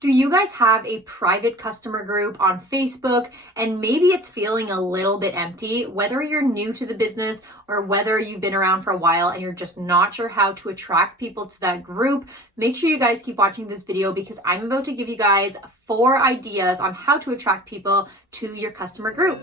Do you guys have a private customer group on Facebook and maybe it's feeling a little bit empty? Whether you're new to the business or whether you've been around for a while and you're just not sure how to attract people to that group, make sure you guys keep watching this video because I'm about to give you guys 4 ideas on how to attract people to your customer group.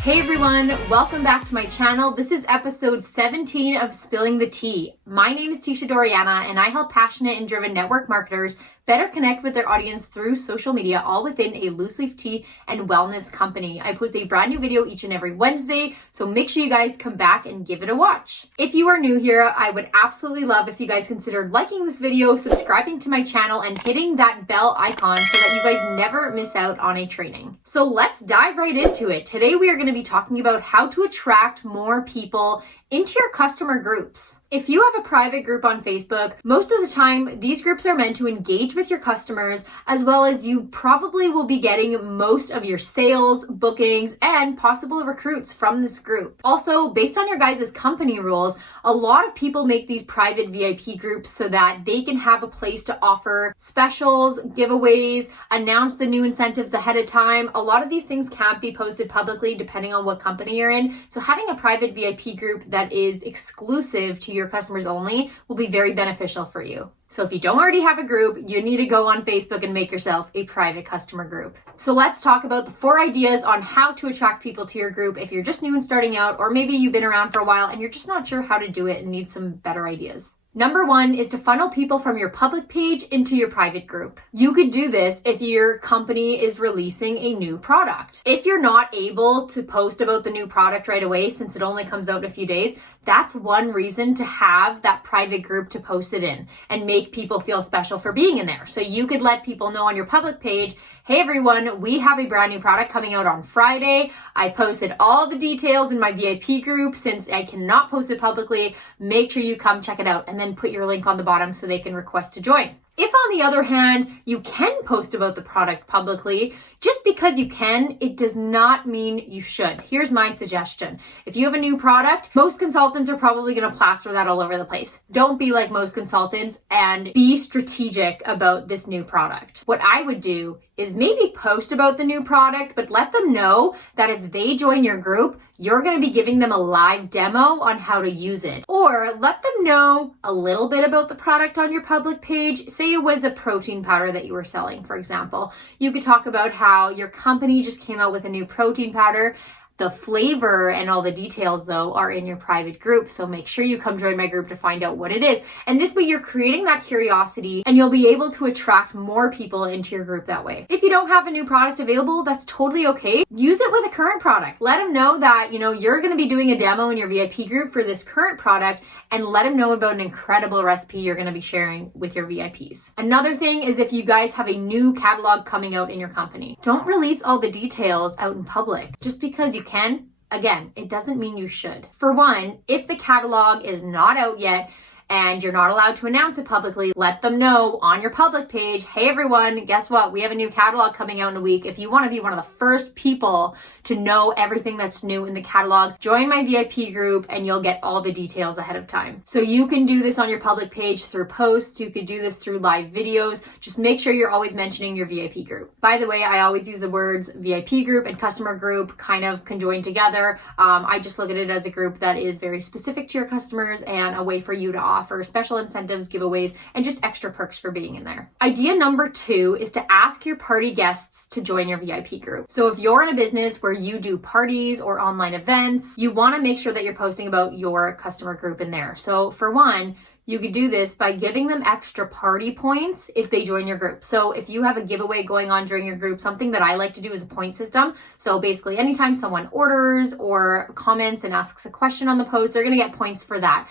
Hey everyone, welcome back to my channel. This is episode 17 of Spilling the Tea. My name is Tisha Doriana and I help passionate and driven network marketers better connect with their audience through social media, all within a loose leaf tea and wellness company. I post a brand new video each and every Wednesday, so make sure you guys come back and give it a watch. If you are new here, I would absolutely love if you guys considered liking this video, subscribing to my channel, and hitting that bell icon so that you guys never miss out on a training. So let's dive right into it. Today we are going to be talking about how to attract more people into your customer groups. If you have a private group on Facebook, most of the time, these groups are meant to engage with your customers, as well as you probably will be getting most of your sales, bookings, and possible recruits from this group. Also, based on your guys' company rules, a lot of people make these private VIP groups so that they can have a place to offer specials, giveaways, announce the new incentives ahead of time. A lot of these things can't be posted publicly depending on what company you're in. So having a private VIP group that is exclusive to your customers only will be very beneficial for you. So if you don't already have a group, you need to go on Facebook and make yourself a private customer group. So let's talk about the 4 ideas on how to attract people to your group if you're just new and starting out, or maybe you've been around for a while and you're just not sure how to do it and need some better ideas. Number 1 is to funnel people from your public page into your private group. You could do this if your company is releasing a new product. If you're not able to post about the new product right away, since it only comes out in a few days, that's one reason to have that private group to post it in and make people feel special for being in there. So you could let people know on your public page, hey everyone, we have a brand new product coming out on Friday. I posted all the details in my VIP group. Since I cannot post it publicly, make sure you come check it out, and then put your link on the bottom so they can request to join. If on the other hand, you can post about the product publicly, just because you can, it does not mean you should. Here's my suggestion. If you have a new product, most consultants are probably going to plaster that all over the place. Don't be like most consultants and be strategic about this new product. What I would do is maybe post about the new product, but let them know that if they join your group, you're going to be giving them a live demo on how to use it. Or let them know a little bit about the product on your public page. Say it was a protein powder that you were selling, for example. You could talk about how your company just came out with a new protein powder. The flavor and all the details, though, are in your private group. So make sure you come join my group to find out what it is. And this way you're creating that curiosity and you'll be able to attract more people into your group that way. If you don't have a new product available, that's totally okay. Use it with a current product. Let them know that, you're going to be doing a demo in your VIP group for this current product, and let them know about an incredible recipe you're going to be sharing with your VIPs. Another thing is if you guys have a new catalog coming out in your company, don't release all the details out in public. Just because you can, again, it doesn't mean you should. For one, if the catalog is not out yet and you're not allowed to announce it publicly, let them know on your public page, hey everyone, guess what? We have a new catalog coming out in a week. If you want to be one of the first people to know everything that's new in the catalog, join my VIP group and you'll get all the details ahead of time. So you can do this on your public page through posts. You could do this through live videos. Just make sure you're always mentioning your VIP group. By the way, I always use the words VIP group and customer group kind of conjoined together. I just look at it as a group that is very specific to your customers and a way for you to offer special incentives, giveaways, and just extra perks for being in there. Idea number 2 is to ask your party guests to join your VIP group. So if you're in a business where you do parties or online events, you want to make sure that you're posting about your customer group in there. So for one, you could do this by giving them extra party points if they join your group. So if you have a giveaway going on during your group, something that I like to do is a point system. So basically anytime someone orders or comments and asks a question on the post, they're going to get points for that.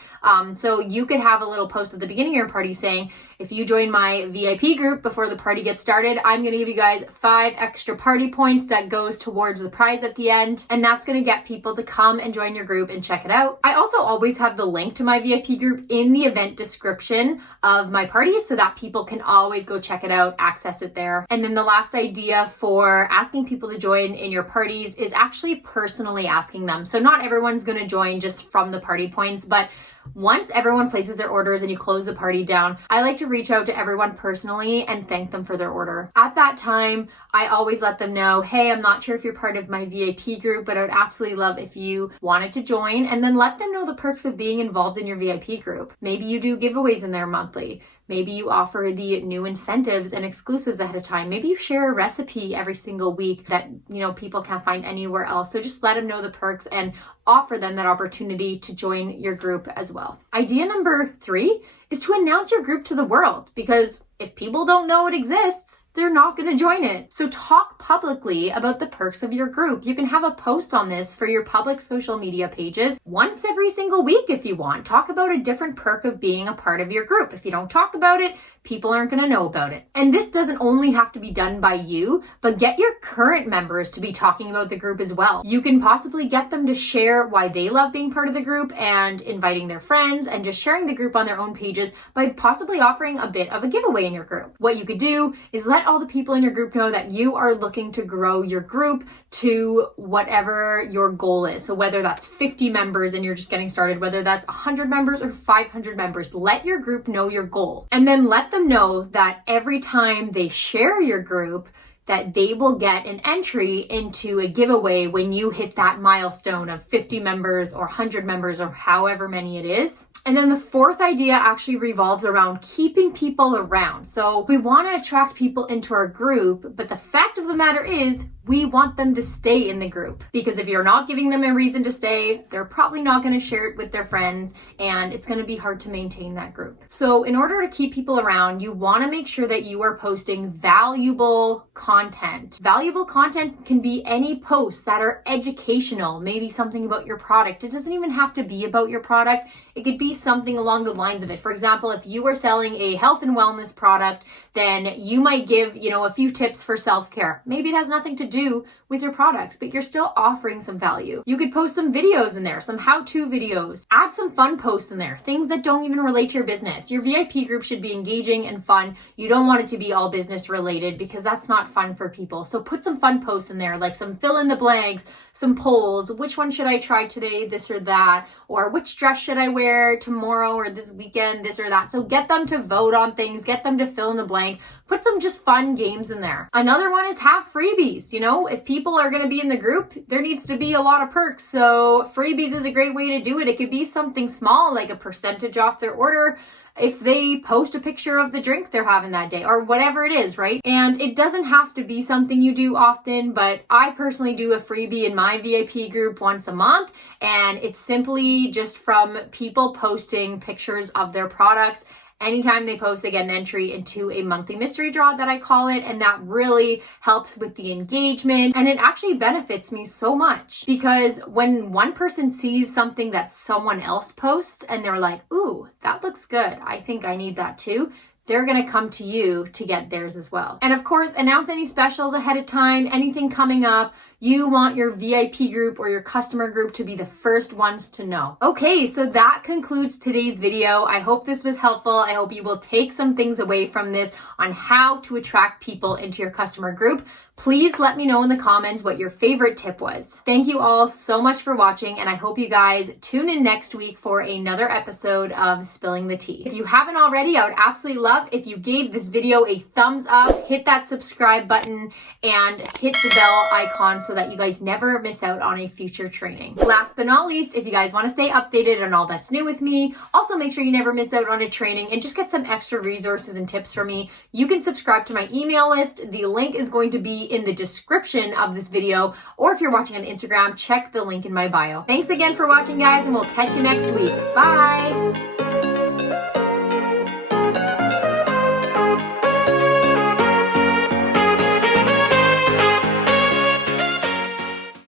So you could have a little post at the beginning of your party saying, if you join my VIP group before the party gets started, I'm going to give you guys 5 extra party points that goes towards the prize at the end. And that's going to get people to come and join your group and check it out. I also always have the link to my VIP group in the event comment description of my parties so that people can always go check it out, access it there. And then the last idea for asking people to join in your parties is actually personally asking them. So not everyone's going to join just from the party points, but once everyone places their orders and you close the party down, I like to reach out to everyone personally and thank them for their order. At that time, I always let them know, hey, I'm not sure if you're part of my VIP group, but I would absolutely love if you wanted to join, and then let them know the perks of being involved in your VIP group. Maybe you do giveaways in there monthly. Maybe you offer the new incentives and exclusives ahead of time. Maybe you share a recipe every single week that, people can't find anywhere else. So just let them know the perks and offer them that opportunity to join your group as well. Idea number 3 is to announce your group to the world, because if people don't know it exists, they're not going to join it. So talk publicly about the perks of your group. You can have a post on this for your public social media pages once every single week if you want. Talk about a different perk of being a part of your group. If you don't talk about it, people aren't going to know about it. And this doesn't only have to be done by you, but get your current members to be talking about the group as well. You can possibly get them to share why they love being part of the group and inviting their friends and just sharing the group on their own pages by possibly offering a bit of a giveaway in your group. What you could do is let all the people in your group know that you are looking to grow your group to whatever your goal is. So whether that's 50 members and you're just getting started, whether that's 100 members or 500 members, let your group know your goal. And then let them know that every time they share your group, that they will get an entry into a giveaway when you hit that milestone of 50 members or 100 members or however many it is. And then the 4th idea actually revolves around keeping people around. So we want to attract people into our group, but the fact of the matter is we want them to stay in the group, because if you're not giving them a reason to stay, they're probably not going to share it with their friends, and it's going to be hard to maintain that group. So in order to keep people around, you want to make sure that you are posting valuable content. Valuable content can be any posts that are educational, maybe something about your product. It doesn't even have to be about your product. It could be something along the lines of it. For example, if you were selling a health and wellness product, then you might give, a few tips for self-care. Maybe it has nothing to do with your products, but you're still offering some value. You could post some videos in there, some how-to videos. Add some fun posts in there, things that don't even relate to your business. Your VIP group should be engaging and fun. You don't want it to be all business related, because that's not fun for people. So put some fun posts in there, like some fill in the blanks, some polls. Which one should I try today, this or that? Or which dress should I wear tomorrow or this weekend, this or that? So get them to vote on things, get them to fill in the blank. Put some just fun games in there. Another one is have freebies. If people are going to be in the group, there needs to be a lot of perks. So freebies is a great way to do it. It could be something small, like a percentage off their order if they post a picture of the drink they're having that day, or whatever it is, right? And it doesn't have to be something you do often, but I personally do a freebie in my VIP group once a month, and it's simply just from people posting pictures of their products. Anytime they post, they get an entry into a monthly mystery draw that I call it, and that really helps with the engagement, and it actually benefits me so much, because when one person sees something that someone else posts and they're like, ooh, that looks good, I think I need that too, they're going to come to you to get theirs as well. And of course, announce any specials ahead of time, anything coming up. You want your VIP group or your customer group to be the first ones to know. Okay, so that concludes today's video. I hope this was helpful. I hope you will take some things away from this on how to attract people into your customer group. Please let me know in the comments what your favorite tip was. Thank you all so much for watching, and I hope you guys tune in next week for another episode of Spilling the Tea. If you haven't already, I would absolutely love if you gave this video a thumbs up, hit that subscribe button, and hit the bell icon so that you guys never miss out on a future training. Last but not least, if you guys want to stay updated on all that's new with me, also make sure you never miss out on a training and just get some extra resources and tips from me, you can subscribe to my email list. The link is going to be in the description of this video, or if you're watching on Instagram, check the link in my bio. Thanks again for watching, guys, and we'll catch you next week. Bye!